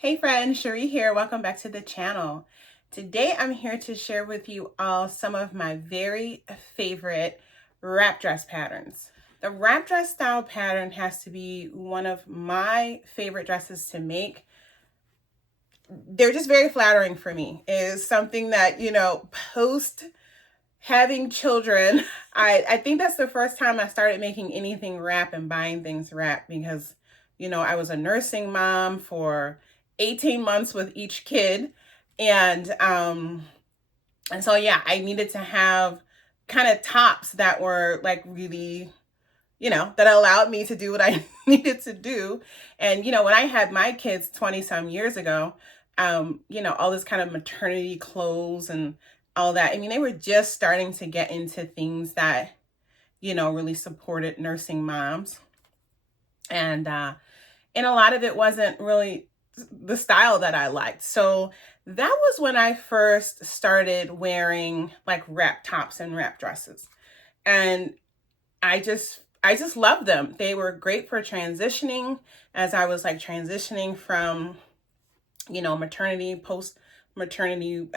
Hey friends, Cherie here. Welcome back to the channel. Today I'm here to share with you all some of my very favorite wrap dress patterns. The wrap dress style pattern has to be one of my favorite dresses to make. They're just very flattering for me. It is something that, post having children, I think that's the first time I started making anything wrap and buying things wrap because, I was a nursing mom for 18 months with each kid. And so yeah, I needed to have kind of tops that were like really, that allowed me to do what I needed to do. And, when I had my kids 20 some years ago, all this kind of maternity clothes and all that. I mean, they were just starting to get into things that, really supported nursing moms. And a lot of it wasn't really the style that I liked. So that was when I first started wearing like wrap tops and wrap dresses. And I just loved them. They were great for transitioning as I was like transitioning from, maternity, post maternity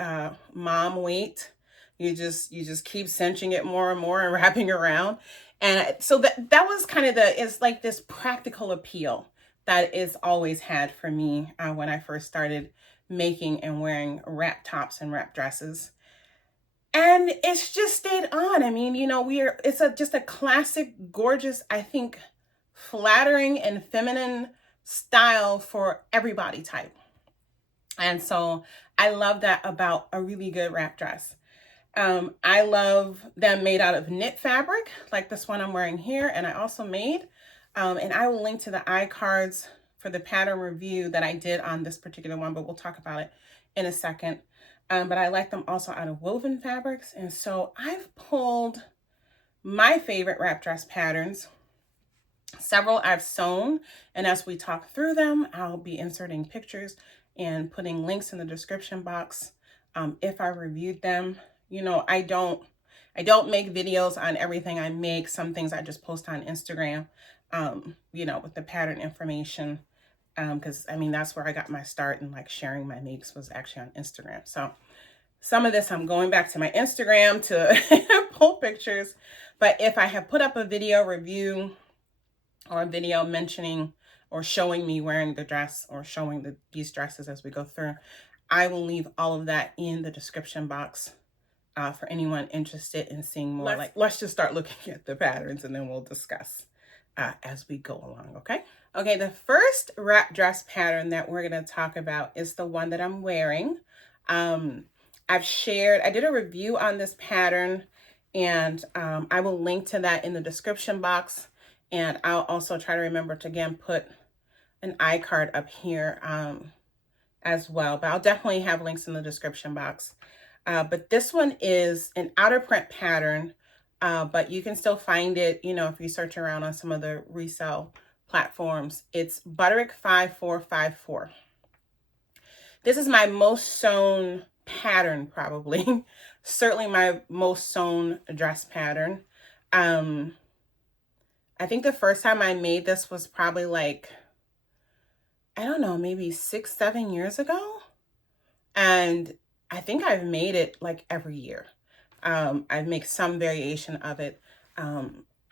mom weight. You just keep cinching it more and more and wrapping around. And so that was kind of it's like this practical appeal that is always had for me when I first started making and wearing wrap tops and wrap dresses. And it's just stayed on. I mean, it's just a classic, gorgeous, I think, flattering and feminine style for every body type. And so I love that about a really good wrap dress. I love them made out of knit fabric, like this one I'm wearing here, and I also made. And I will link to the iCards for the pattern review that I did on this particular one, but we'll talk about it in a second. But I like them also out of woven fabrics. And so I've pulled my favorite wrap dress patterns. Several I've sewn, and as we talk through them, I'll be inserting pictures and putting links in the description box if I reviewed them. I don't make videos on everything I make. Some things I just post on Instagram, with the pattern information. Because I mean, that's where I got my start, and like sharing my makes was actually on Instagram. So some of this I'm going back to my Instagram to pull pictures. But if I have put up a video review or a video mentioning or showing me wearing the dress or showing these dresses as we go through, I will leave all of that in the description box for anyone interested in seeing more. Let's just start looking at the patterns and then we'll discuss as we go along, okay? Okay, the first wrap dress pattern that we're going to talk about is the one that I'm wearing. I did a review on this pattern, and I will link to that in the description box. And I'll also try to remember to again put an iCard up here as well. But I'll definitely have links in the description box. But this one is an outer print pattern, but you can still find it, if you search around on some of the resale platforms. It's Butterick 5454. This is my most sewn pattern, probably. Certainly my most sewn dress pattern. I think the first time I made this was probably like, I don't know, maybe 6-7 years ago. And I think I've made it like every year. I make some variation of it.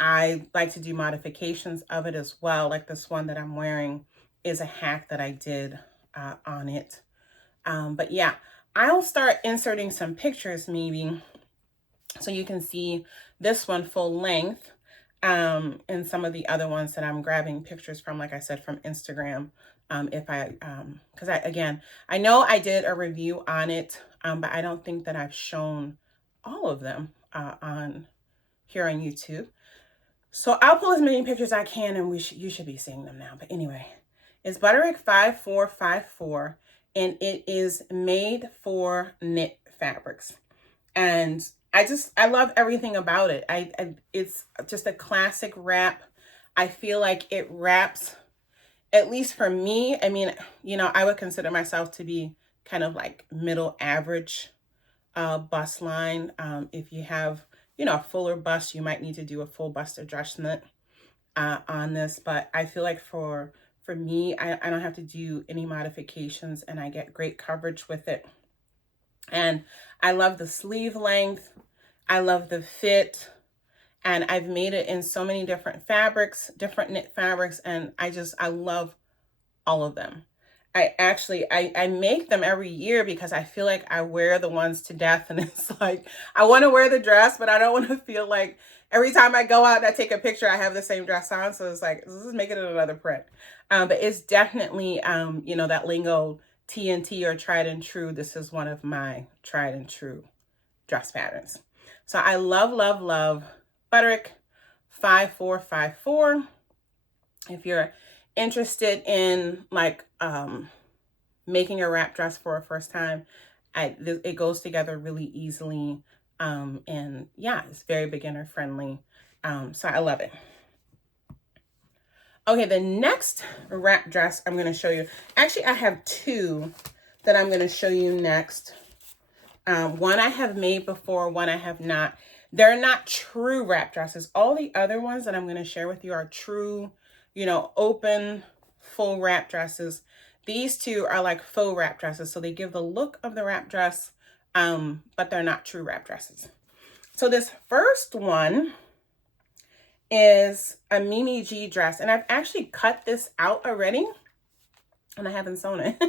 I like to do modifications of it as well. Like this one that I'm wearing is a hack that I did on it. But yeah, I'll start inserting some pictures maybe so you can see this one full length. And some of the other ones that I'm grabbing pictures from, like I said, from Instagram. Because I know I did a review on it, but I don't think that I've shown all of them on here on YouTube. So I'll pull as many pictures as I can, and you should be seeing them now. But anyway, it's Butterick 5454, and it is made for knit fabrics. And I love everything about it. It's just a classic wrap. I feel like it wraps, at least for me. I mean, I would consider myself to be kind of like middle average bust line. If you have, a fuller bust, you might need to do a full bust adjustment on this. But I feel like for for me. I don't have to do any modifications, and I get great coverage with it. And I love the sleeve length. I love the fit. And I've made it in so many different fabrics, different knit fabrics, and I love all of them. I make them every year because I feel like I wear the ones to death, and it's like I want to wear the dress, but I don't want to feel like every time I go out and I take a picture I have the same dress on. So it's like, let's just make it another print. But it's definitely you know, that lingo TNT or tried and true. This is one of my tried and true dress patterns. So I love, love, love Butterick 5454. If you're interested in like making a wrap dress for a first time, it goes together really easily. And yeah, it's very beginner friendly. So I love it. Okay, the next wrap dress I'm going to show you. Actually, I have two that I'm going to show you next. One I have made before, one I have not. They're not true wrap dresses. All the other ones that I'm going to share with you are true, you know, open, full wrap dresses. These two are like faux wrap dresses. So they give the look of the wrap dress, but they're not true wrap dresses. So this first one is a Mimi G dress. And I've actually cut this out already, and I haven't sewn it.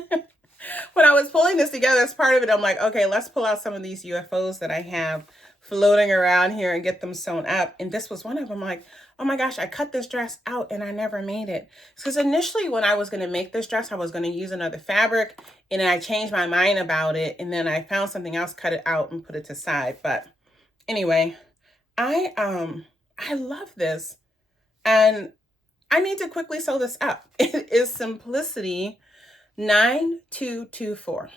When I was pulling this together as part of it, I'm like, okay, let's pull out some of these UFOs that I have floating around here and get them sewn up. And this was one of them. Like, oh my gosh, I cut this dress out and I never made it. Because initially when I was going to make this dress, I was going to use another fabric, and then I changed my mind about it. And then I found something else, cut it out and put it to side. But anyway, I love this, and I need to quickly sew this up. It is Simplicity 9224.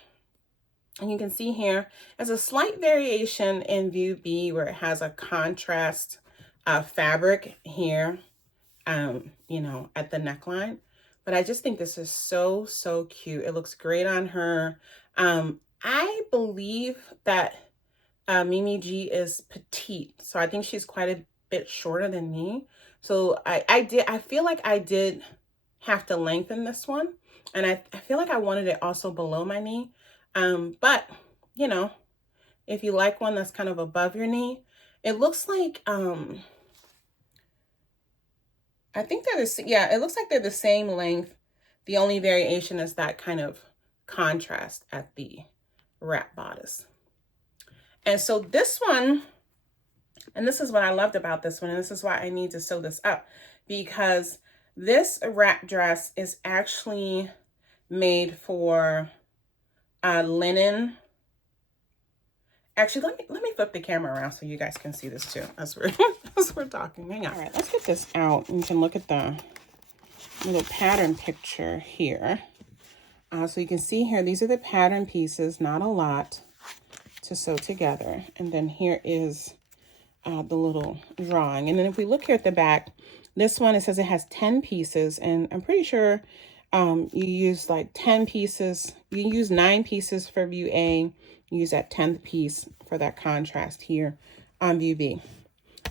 And you can see here, there's a slight variation in view B where it has a contrast fabric here, you know, at the neckline. But I just think this is so, so cute. It looks great on her. I believe that Mimi G is petite. So I think she's quite a bit shorter than me. So I feel like I did have to lengthen this one. And I feel like I wanted it also below my knee. But, you know, if you like one that's kind of above your knee, it looks like, I think they're it looks like they're the same length. The only variation is that kind of contrast at the wrap bodice. And so this one, and this is what I loved about this one, and this is why I need to sew this up, because this wrap dress is actually made for linen. Actually, let me flip the camera around so you guys can see this too as we're talking. Hang on. All right, let's get this out. You can look at the little pattern picture here. So you can see here, these are the pattern pieces, not a lot to sew together. And then here is the little drawing. And then if we look here at the back, this one, it says it has 10 pieces, and I'm pretty sure you use like 10 pieces. You use 9 pieces for view A. You use that 10th piece for that contrast here on view B.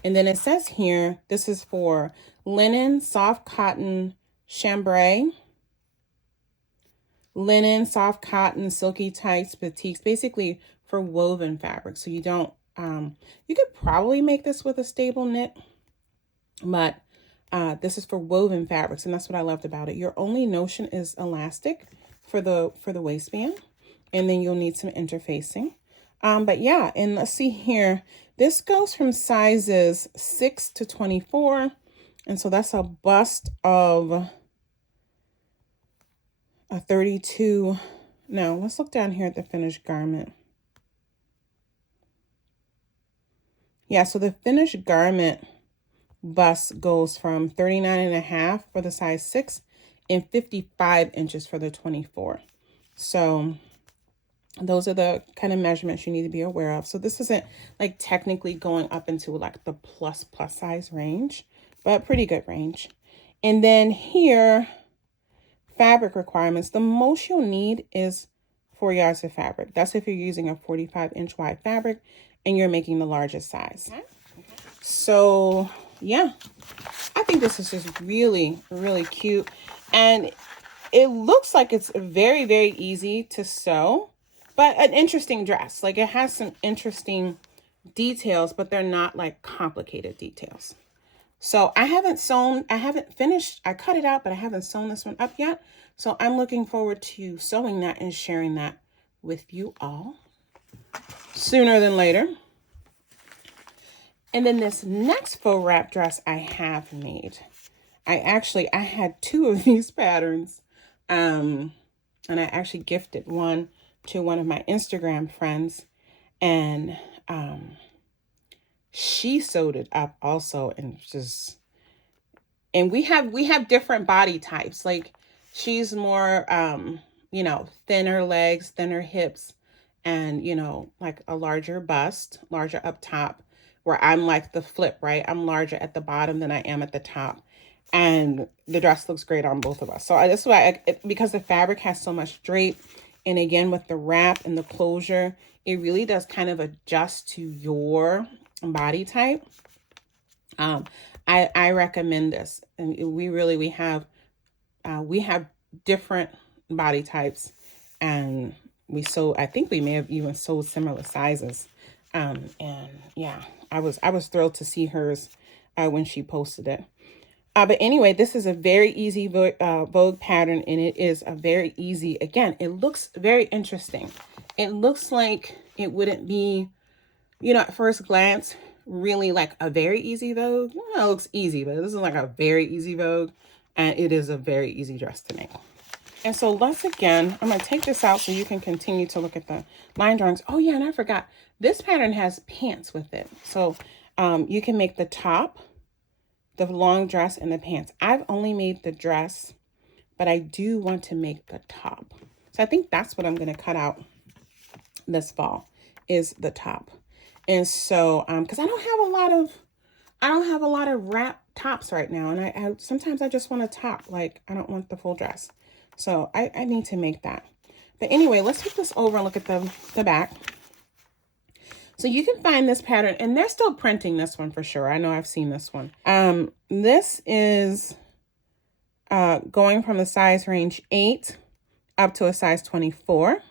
And then it says here, this is for linen, soft cotton, chambray, linen, soft cotton, silky tights, batiks, basically for woven fabric. So you don't, you could probably make this with a stable knit, but this is for woven fabrics, and that's what I loved about it. Your only notion is elastic for the waistband, and then you'll need some interfacing. But yeah, and let's see here. This goes from sizes 6 to 24, and so that's a bust of a 32. Now let's look down here at the finished garment. Yeah, so the finished garment bust goes from 39.5 for the size 6 and 55 inches for the 24. So those are the kind of measurements you need to be aware of. So this isn't like technically going up into like the plus size range, but pretty good range. And then here, fabric requirements. The most you'll need is 4 yards of fabric. That's if you're using a 45-inch wide fabric and you're making the largest size. So yeah, I think this is just really, really cute. And it looks like it's very, very easy to sew, but an interesting dress. Like, it has some interesting details, but they're not like complicated details. So I haven't finished. I cut it out, but I haven't sewn this one up yet. So I'm looking forward to sewing that and sharing that with you all sooner than later. And then this next faux wrap dress I have made. I had two of these patterns. And I actually gifted one to one of my Instagram friends. And she sewed it up also, and we have different body types. Like, she's more thinner legs, thinner hips, and like a larger bust, larger up top, where I'm like the flip, right? I'm larger at the bottom than I am at the top. And the dress looks great on both of us. So that's why, because the fabric has so much drape, and again with the wrap and the closure, it really does kind of adjust to your body type. I recommend this, and we have different body types, and I think we may have even sold similar sizes. And yeah, I was thrilled to see hers when she posted it. But anyway, this is a very easy Vogue pattern, and it is a very easy, again, it looks very interesting. It looks like it wouldn't be, at first glance, really like a very easy Vogue. It looks easy, but this is like a very easy Vogue, and it is a very easy dress to make. And so once again, I'm going to take this out so you can continue to look at the line drawings. Oh yeah, and I forgot, this pattern has pants with it. So you can make the top, the long dress, and the pants. I've only made the dress, but I do want to make the top. So I think that's what I'm going to cut out this fall, is the top. And so because I don't have a lot of wrap tops right now, and I sometimes I just want a top, like I don't want the full dress. So I need to make that. But anyway, let's flip this over and look at the back. So you can find this pattern, and they're still printing this one for sure. I know I've seen this one. This is going from the size range 8 up to a size 24.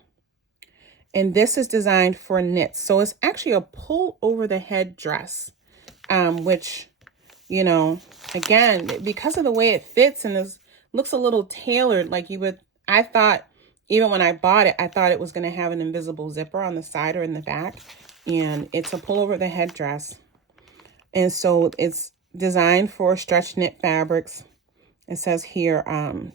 And this is designed for knits. So it's actually a pull over the head dress, which, again, because of the way it fits and this looks a little tailored, like I thought, even when I bought it, I thought it was going to have an invisible zipper on the side or in the back. And it's a pull over the head dress. And so it's designed for stretch knit fabrics. It says here,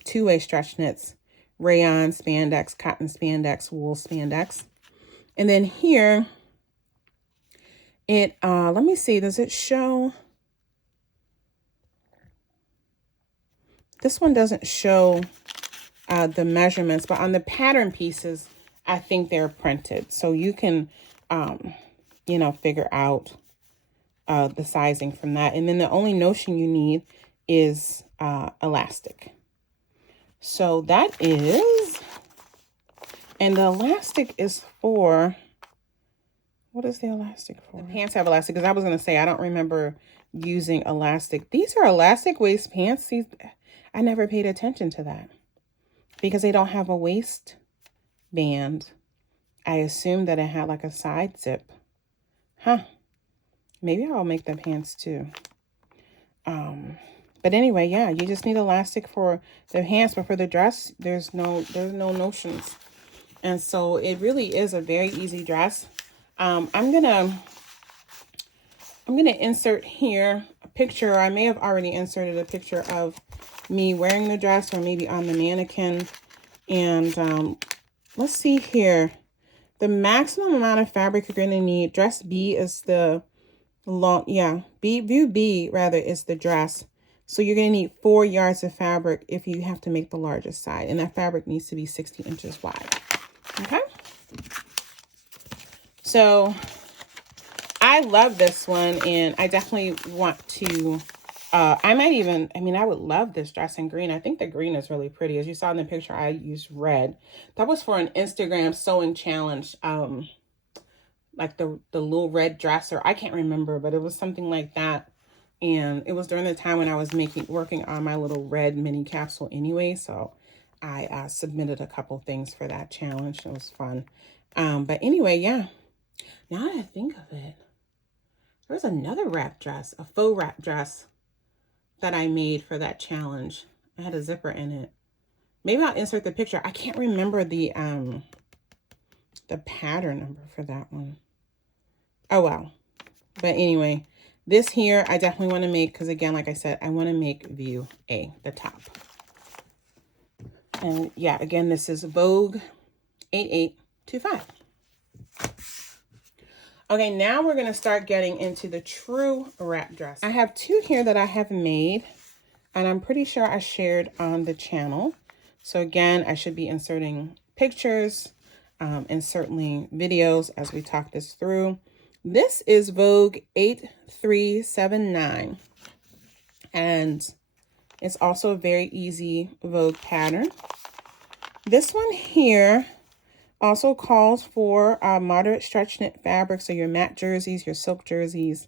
two-way stretch knits, rayon, spandex, cotton spandex, wool spandex. And then here, let me see, does it show? This one doesn't show the measurements, but on the pattern pieces, I think they're printed. So you can, figure out the sizing from that. And then the only notion you need is elastic. So that is, and the elastic is for, what is the elastic for? The pants have elastic, because I was going to say, I don't remember using elastic. These are elastic waist pants. I never paid attention to that because they don't have a waistband. I assumed that it had like a side zip. Huh. Maybe I'll make the pants too. But anyway, yeah, you just need elastic for the pants, but for the dress, there's no notions. And so it really is a very easy dress. I'm gonna insert here a picture. I may have already inserted a picture of me wearing the dress, or maybe on the mannequin. And let's see here. The maximum amount of fabric you're going to need, dress B is the view B rather is the dress. So you're going to need 4 yards of fabric if you have to make the largest side, and that fabric needs to be 60 inches wide. Okay. So I love this one, and I definitely want to, I would love this dress in green. I think the green is really pretty. As you saw in the picture, I used red. That was for an Instagram sewing challenge. Like the little red dress, or I can't remember, but it was something like that. And it was during the time when I was working on my little red mini capsule anyway. So I submitted a couple things for that challenge. It was fun. But anyway, yeah. Now that I think of it, there's another wrap dress, a faux wrap dress that I made for that challenge. I had a zipper in it. Maybe I'll insert the picture. I can't remember the pattern number for that one. Oh, well. But anyway, this here, I definitely want to make, because again, like I said, I want to make view A, the top. And yeah, again, this is Vogue 8825. Okay, now we're going to start getting into the true wrap dress. I have two here that I have made, and I'm pretty sure I shared on the channel. So again, I should be inserting pictures and certainly videos as we talk this through. This is Vogue 8379, and it's also a very easy Vogue pattern. This one here also calls for moderate stretch knit fabric, so your matte jerseys, your silk jerseys.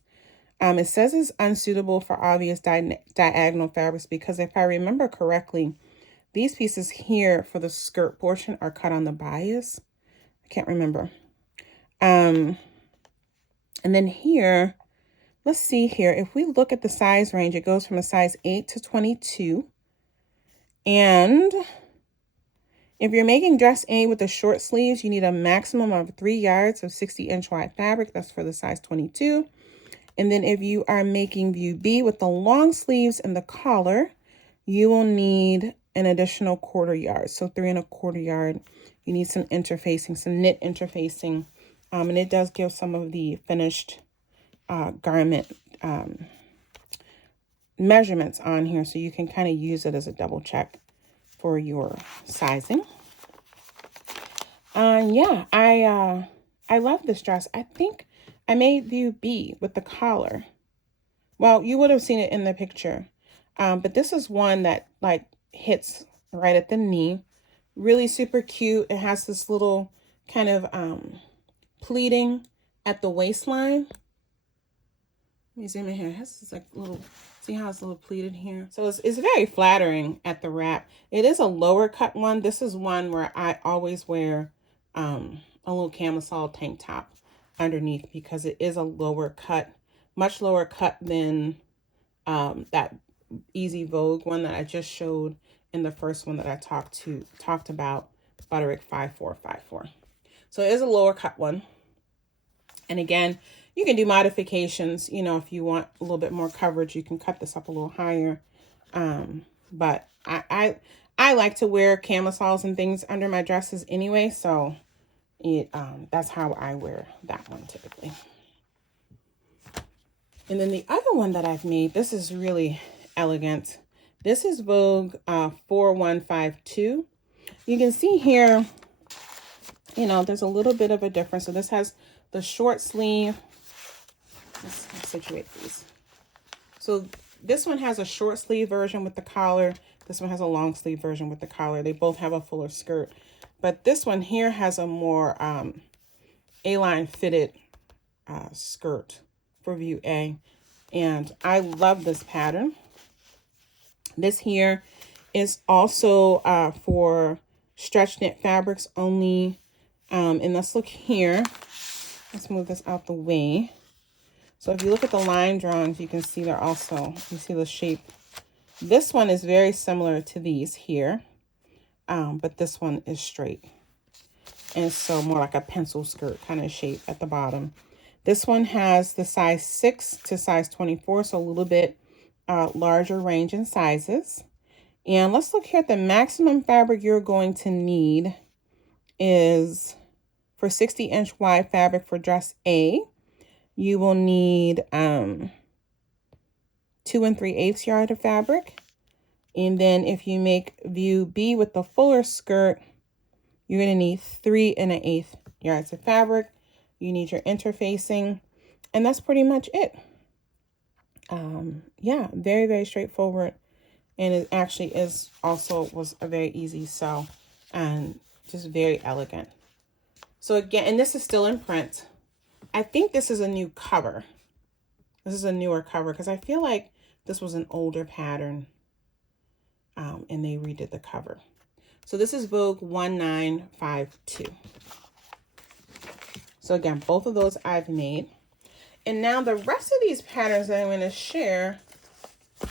It says it's unsuitable for obvious diagonal fabrics because if I remember correctly, these pieces here for the skirt portion are cut on the bias. I can't remember. And then here, let's see here. If we look at the size range, it goes from a size 8 to 22. And if you're making dress A with the short sleeves, you need a maximum of 3 yards of 60-inch wide fabric. That's for the size 22. And then if you are making view B with the long sleeves and the collar, you will need an additional 1/4 yard. So 3 1/4 yard. You need some interfacing, some knit interfacing. And it does give some of the finished garment measurements on here. So you can kind of use it as a double check for your sizing. Yeah, I love this dress. I think I made view B with the collar. Well, you would have seen it in the picture. But this is one that like hits right at the knee. Really super cute. It has this little kind of pleating at the waistline. Let me zoom in here. It has this like little, see how it's a little pleated here? So it's very flattering at the wrap. It is a lower cut one. This is one where I always wear a little camisole tank top underneath because it is a lower cut, much lower cut than that Easy Vogue one that I just showed in the first one that I talked about, Butterick 5454. So it is a lower cut one. And again, you can do modifications, you know, if you want a little bit more coverage, you can cut this up a little higher. But I like to wear camisoles and things under my dresses anyway, so that's how I wear that one typically. And then the other one that I've made, this is really elegant. This is Vogue 4152. You can see here, you know, there's a little bit of a difference. So this has the short sleeve. Let's situate these. So this one has a short sleeve version with the collar. This one has a long sleeve version with the collar. They both have a fuller skirt. But this one here has a more A-line fitted skirt for view A. And I love this pattern. This here is also for stretch knit fabrics only. And let's look here. Let's move this out the way. So if you look at the line drawings, you can see they're also, you see the shape. This one is very similar to these here, but this one is straight. And so more like a pencil skirt kind of shape at the bottom. This one has the size 6 to size 24, so a little bit larger range in sizes. And let's look here at the maximum fabric you're going to need is for 60-inch wide fabric for dress A. You will need 2 3/8 yard of fabric. And then if you make view B with the fuller skirt, you're going to need 3 1/8 yards of fabric. You need your interfacing, and that's pretty much it. Yeah, very, very straightforward. And it actually was a very easy sew and just very elegant. So again, and this is still in print. I think this is a new cover. This is a newer cover because I feel like this was an older pattern, and they redid the cover. So this is Vogue 1952. So again, both of those I've made. And now the rest of these patterns that I'm going to share,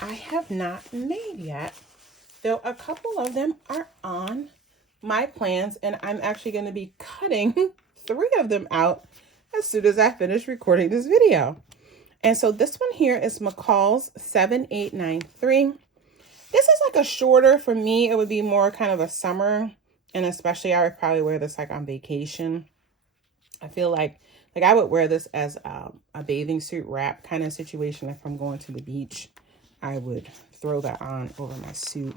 I have not made yet. Though a couple of them are on my plans, and I'm actually going to be cutting 3 of them out as soon as I finish recording this video. And so this one here is McCall's 7893. This is like a shorter, for me, it would be more kind of a summer, and especially I would probably wear this like on vacation. I feel like I would wear this as a bathing suit wrap kind of situation. If I'm going to the beach, I would throw that on over my suit.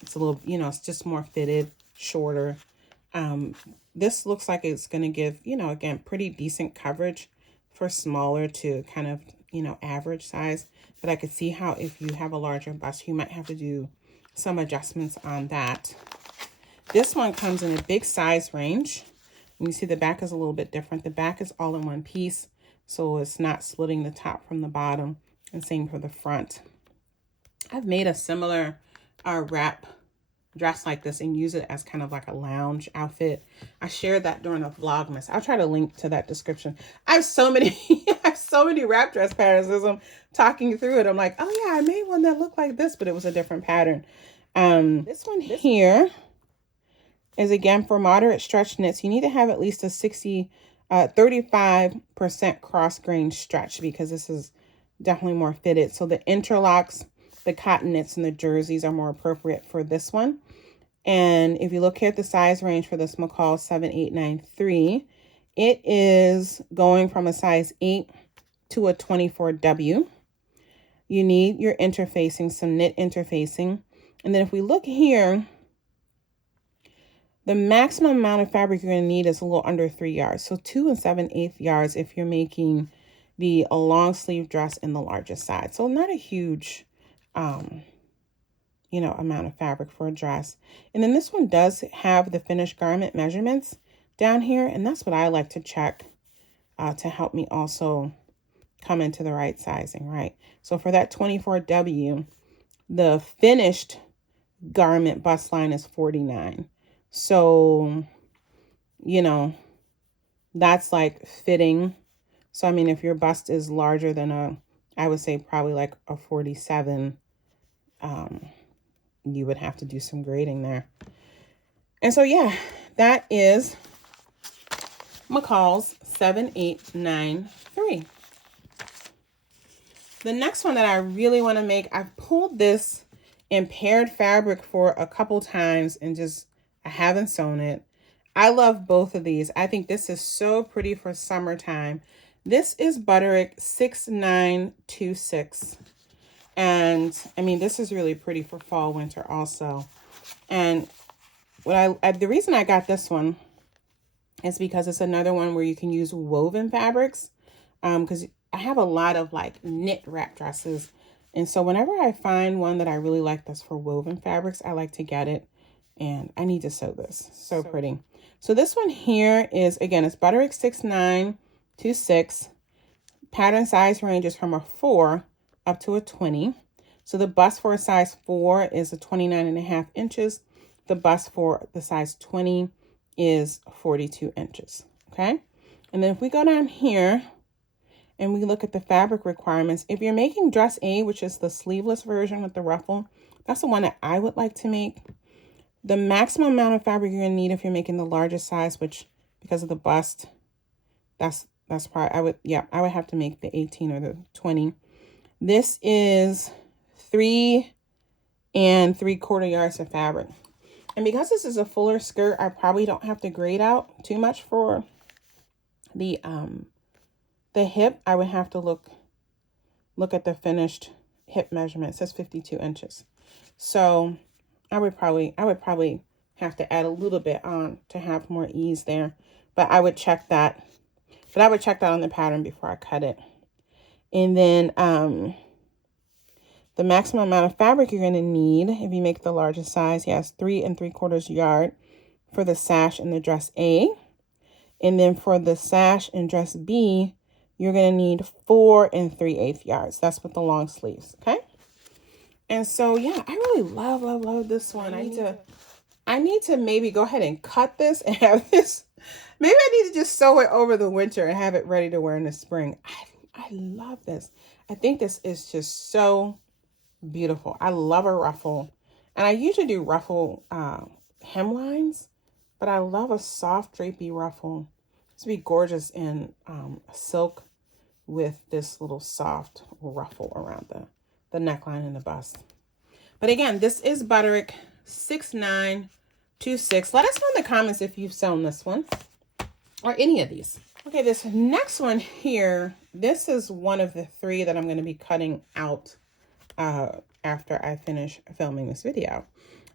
It's a little, you know, it's just more fitted, shorter. This looks like it's going to give, you know, again, pretty decent coverage for smaller to kind of, you know, average size. But I could see how if you have a larger bust, you might have to do some adjustments on that. This one comes in a big size range. And you see the back is a little bit different. The back is all in one piece, so it's not splitting the top from the bottom, and same for the front. I've made a similar wrap dress like this and use it as kind of like a lounge outfit. I shared that during a Vlogmas. I'll try to link to that description. I have so many I have so many wrap dress patterns. As I'm talking through it, I'm like, oh yeah, I made one that looked like this, but it was a different pattern. This one here is again for moderate stretch knits. You need to have at least a 35% cross grain stretch, because this is definitely more fitted. So the interlocks, the cotton knits, and the jerseys are more appropriate for this one. And if you look here at the size range for this McCall 7893, it is going from a size 8 to a 24W. You need your interfacing, some knit interfacing. And then if we look here, the maximum amount of fabric you're going to need is a little under 3 yards. So 2 7/8 yards if you're making the long sleeve dress in the largest size. So not a huge, you know, amount of fabric for a dress. And then this one does have the finished garment measurements down here. And that's what I like to check to help me also come into the right sizing, right? So for that 24W, the finished garment bust line is 49. So, you know, that's like fitting. So, I mean, if your bust is larger than I would say probably like a 47, you would have to do some grading there. And so, yeah, that is McCall's 7893. The next one that I really want to make, I've pulled this in paired fabric for a couple times and just, I haven't sewn it. I love both of these. I think this is so pretty for summertime. This is Butterick 6926. And I mean, this is really pretty for fall, winter also. And what the reason I got this one is because it's another one where you can use woven fabrics. Because I have a lot of like knit wrap dresses. And so whenever I find one that I really like that's for woven fabrics, I like to get it. And I need to sew this. So pretty. So this one here is, again, it's Butterick 6926. Pattern size ranges from a 4 up to a 20. So the bust for a size 4 is a 29.5 inches. The bust for the size 20 is 42 inches. Okay. And then if we go down here and we look at the fabric requirements, if you're making dress A, which is the sleeveless version with the ruffle, that's the one that I would like to make. The maximum amount of fabric you're going to need if you're making the largest size, which because of the bust, that's probably, I would have to make the 18 or the 20. This is 3 3/4 yards of fabric. And because this is a fuller skirt, I probably don't have to grade out too much for the hip. I would have to look at the finished hip measurement. It says 52 inches. So I would probably have to add a little bit on to have more ease there. But I would check that. But I would check that on the pattern before I cut it. And then the maximum amount of fabric you're going to need if you make the largest size, yes, 3 3/4 yard for the sash and the dress A. And then for the sash and dress B, you're going to need 4 3/8 yards. That's with the long sleeves, okay? And so, yeah, I really love this one. I need to maybe go ahead and cut this and have this. Maybe I need to just sew it over the winter and have it ready to wear in the spring. I love this. I think this is just so beautiful. I love a ruffle. And I usually do ruffle hemlines, but I love a soft drapey ruffle. This would be gorgeous in silk with this little soft ruffle around the neckline and the bust. But again, this is Butterick 6926. Let us know in the comments if you've sewn this one or any of these. Okay, this next one here, this is one of the 3 that I'm going to be cutting out after I finish filming this video.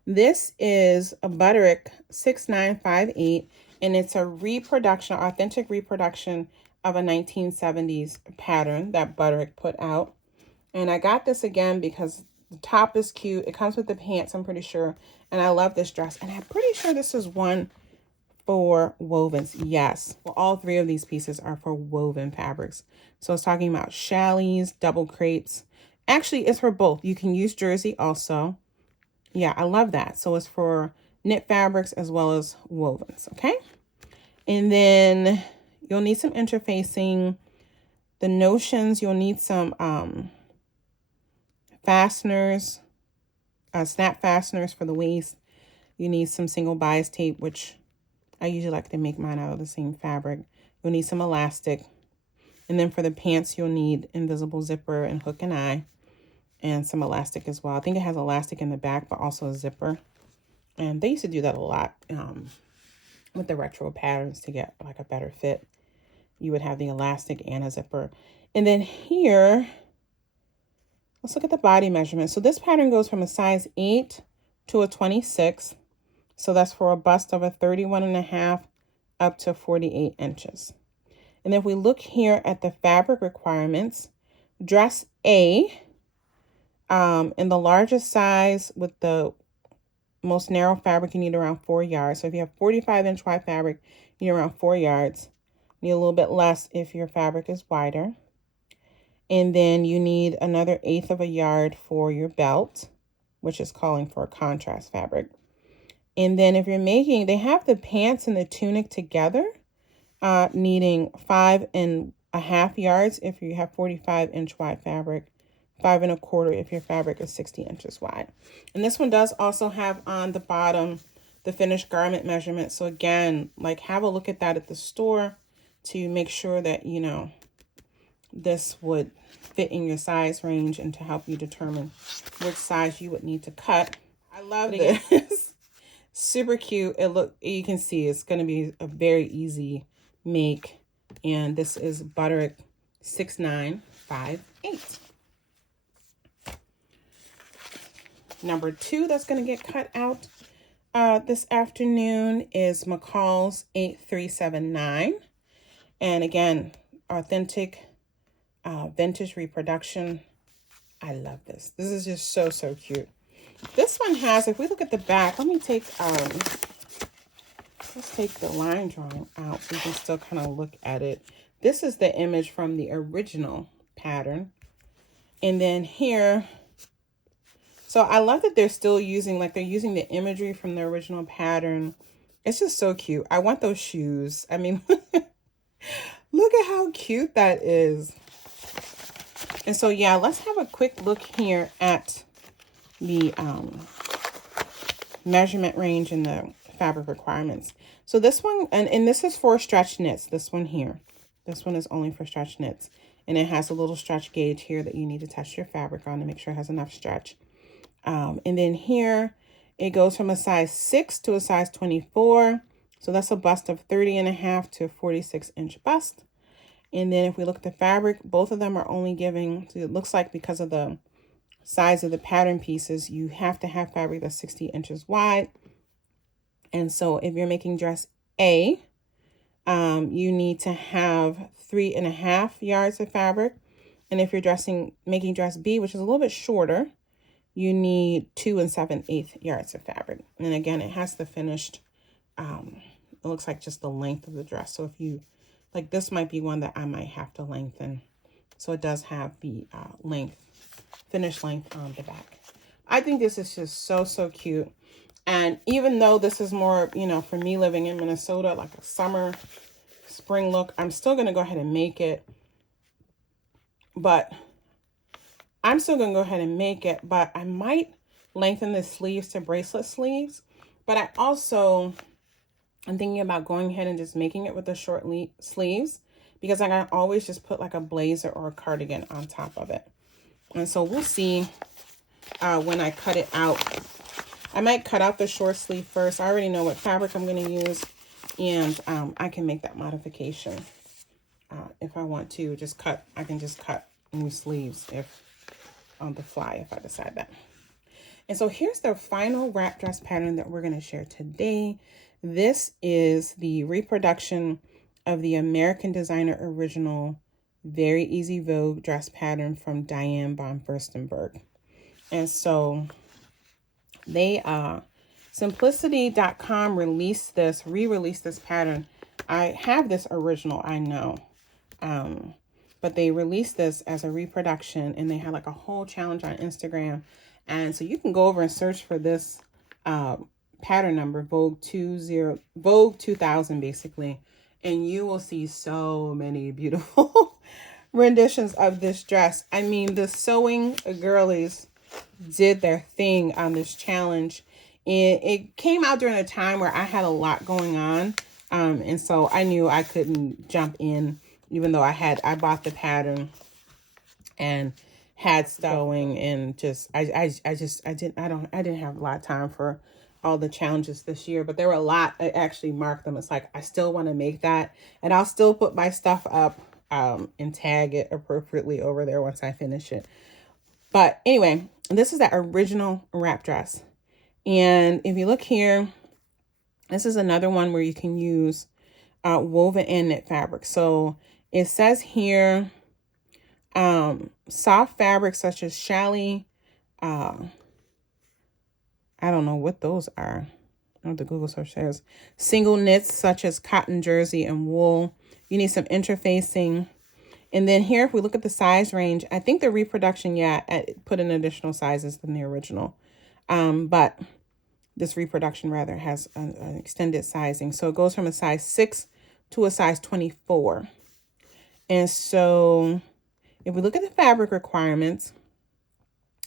This is a Butterick 6958, and it's a reproduction, authentic reproduction of a 1970s pattern that Butterick put out. And I got this again because the top is cute. It comes with the pants, I'm pretty sure. And I love this dress. And I'm pretty sure this is one for wovens. Yes. Well, all 3 of these pieces are for woven fabrics. So it's talking about chalets, double crepes. Actually, it's for both. You can use jersey also. Yeah, I love that. So it's for knit fabrics as well as wovens, okay? And then you'll need some interfacing. The notions, you'll need some fasteners, snap fasteners for the waist. You need some single bias tape, which I usually like to make mine out of the same fabric. You'll need some elastic. And then for the pants, you'll need invisible zipper and hook and eye. And some elastic as well. I think it has elastic in the back, but also a zipper. And they used to do that a lot with the retro patterns to get like a better fit. You would have the elastic and a zipper. And then here, let's look at the body measurement. So this pattern goes from a size 8 to a 26. So that's for a bust of a 31.5 up to 48 inches. And if we look here at the fabric requirements, dress A, in the largest size with the most narrow fabric, you need around 4 yards. So if you have 45-inch wide fabric, you need around 4 yards. You need a little bit less if your fabric is wider. And then you need another 1/8 of a yard for your belt, which is calling for a contrast fabric. And then if you're making, they have the pants and the tunic together, needing 5.5 yards if you have 45-inch wide fabric. 5 1/4 if your fabric is 60 inches wide. And this one does also have on the bottom the finished garment measurement. So again, like have a look at that at the store to make sure that, you know, this would fit in your size range and to help you determine which size you would need to cut. I love this. Super cute. You can see it's going to be a very easy make. And this is Butterick 6958. Number 2 that's going to get cut out this afternoon is McCall's 8379. And again, authentic vintage reproduction. I love this. This is just so cute. This one has, if we look at the back, let me take, let's take the line drawing out so you can still kind of look at it. This is the image from the original pattern. And then here, so I love that they're still using, like they're using the imagery from the original pattern. It's just so cute. I want those shoes. I mean, look at how cute that is. And so, yeah, let's have a quick look here at the measurement range and the fabric requirements. So this one, and this is for stretch knits, this one here. This one is only for stretch knits. And it has a little stretch gauge here that you need to test your fabric on to make sure it has enough stretch. And then here, it goes from a size 6 to a size 24. So that's a bust of 30.5 to 46-inch bust. And then if we look at the fabric, both of them are only giving, so it looks like because of the size of the pattern pieces, you have to have fabric that's 60 inches wide. And so if you're making dress A, you need to have 3.5 yards of fabric. And if you're making dress B, which is a little bit shorter, you need 2 7/8 yards of fabric. And again, it has the finished, it looks like just the length of the dress. So if you, Like this might be one that I might have to lengthen. So it does have the finished length on the back. I think this is just so, so cute. And even though this is more, you know, for me living in Minnesota, like a summer, spring look, I'm still going to go ahead and make it. But I'm still going to go ahead and make it. But I might lengthen the sleeves to bracelet sleeves. But I'm thinking about going ahead and just making it with the short sleeves, because I can always just put like a blazer or a cardigan on top of it. And so we'll see when I cut it out. I might cut out the short sleeve first. I already know what fabric I'm going to use, and I can make that modification if I want to. I can just cut new sleeves if on the fly if I decide that. And so here's the final wrap dress pattern that we're going to share today. This is the reproduction of the American Designer Original Very Easy Vogue dress pattern from Diane von Furstenberg. And so they Simplicity.com re-released this pattern. I have this original, I know. But they released this as a reproduction, and they had like a whole challenge on Instagram. And so you can go over and search for this pattern number, Vogue 2000 basically, and you will see so many beautiful renditions of this dress. I mean, the sewing girlies did their thing on this challenge. It came out during a time where I had a lot going on, and so I knew I couldn't jump in, even though I bought the pattern and had sewing, and I didn't have a lot of time for all the challenges this year. But there were a lot. I actually marked them. It's like I still want to make that, and I'll still put my stuff up and tag it appropriately over there once I finish it. But anyway, this is that original wrap dress. And if you look here, this is another one where you can use woven and knit fabric. So it says here, soft fabrics such as challis, I don't know what those are. I know the Google search says. Single knits such as cotton, jersey, and wool. You need some interfacing. And then here, if we look at the size range, I think the reproduction, put in additional sizes than the original. But this reproduction rather has an extended sizing. So it goes from a size 6 to a size 24. And so if we look at the fabric requirements,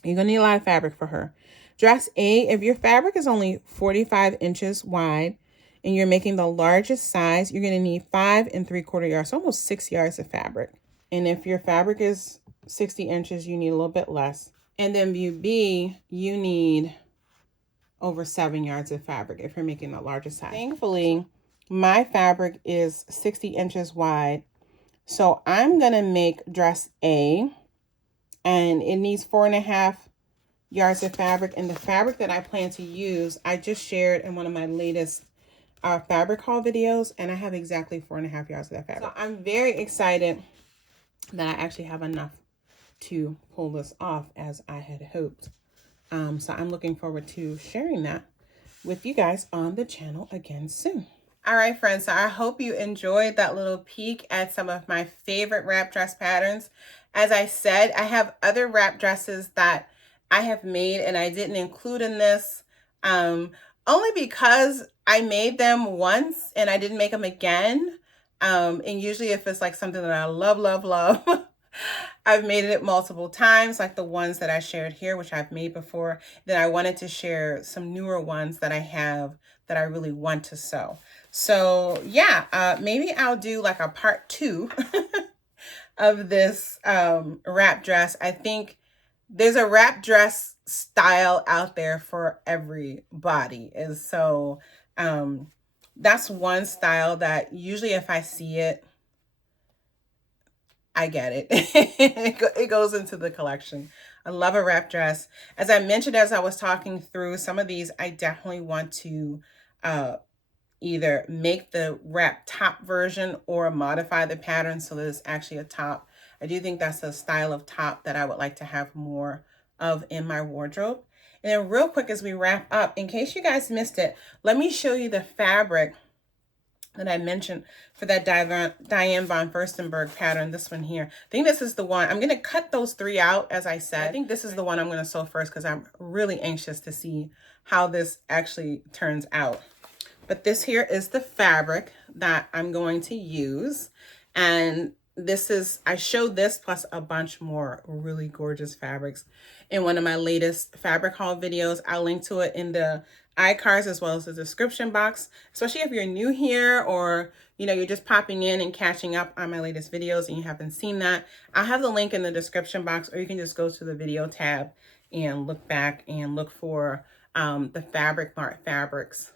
you're going to need a lot of fabric for her. Dress A, if your fabric is only 45 inches wide and you're making the largest size, you're going to need 5 3/4 yards, so almost 6 yards of fabric. And if your fabric is 60 inches, you need a little bit less. And then view B, you need over 7 yards of fabric if you're making the largest size. Thankfully, my fabric is 60 inches wide. So I'm going to make dress A, and it needs 4.5 yards of fabric. And the fabric that I plan to use, I just shared in one of my latest fabric haul videos, and I have exactly 4.5 yards of that fabric. So I'm very excited that I actually have enough to pull this off as I had hoped. So I'm looking forward to sharing that with you guys on the channel again soon. All right, friends, so I hope you enjoyed that little peek at some of my favorite wrap dress patterns. As I said, I have other wrap dresses that I have made and I didn't include in this, only because I made them once and I didn't make them again. And usually if it's like something that I love, love, love, I've made it multiple times, like the ones that I shared here, which I've made before. Then I wanted to share some newer ones that I have that I really want to sew. So yeah, maybe I'll do like a part 2 of this wrap dress. I think there's a wrap dress style out there for everybody. And so that's one style that usually if I see it, I get it. It goes into the collection. I love a wrap dress. As I mentioned, as I was talking through some of these, I definitely want to either make the wrap top version or modify the pattern so that it's actually a top. I do think that's a style of top that I would like to have more of in my wardrobe. And then real quick as we wrap up, in case you guys missed it, let me show you the fabric that I mentioned for that Diane von Furstenberg pattern, this one here. I think this is the one. I'm going to cut those 3 out, as I said. I think this is the one I'm going to sew first because I'm really anxious to see how this actually turns out. But this here is the fabric that I'm going to use. And this is, I showed this plus a bunch more really gorgeous fabrics in one of my latest fabric haul videos. I'll link to it in the iCards as well as the description box, especially if you're new here or you're just popping in and catching up on my latest videos and you haven't seen that. I'll have the link in the description box, or you can just go to the video tab and look back and look for the Fabric Mart Fabrics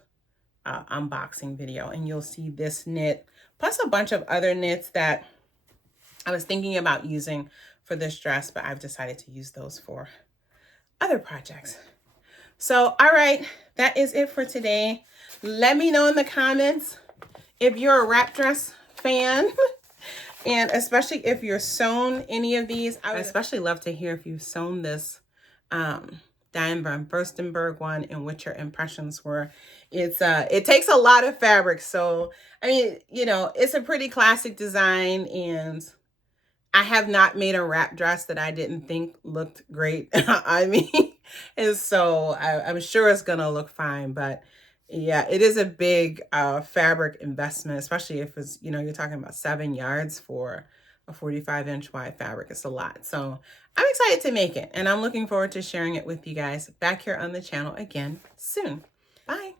unboxing video, and you'll see this knit plus a bunch of other knits that I was thinking about using for this dress, but I've decided to use those for other projects. So, all right, that is it for today. Let me know in the comments if you're a wrap dress fan, and especially if you're sewn any of these. I would especially love to hear if you've sewn this Diane von Furstenberg one and what your impressions were. It takes a lot of fabric, so I mean, it's a pretty classic design, and I have not made a wrap dress that I didn't think looked great on me. And so I'm sure it's going to look fine. But yeah, it is a big fabric investment, especially if it's, you're talking about 7 yards for a 45-inch wide fabric. It's a lot. So I'm excited to make it, and I'm looking forward to sharing it with you guys back here on the channel again soon. Bye.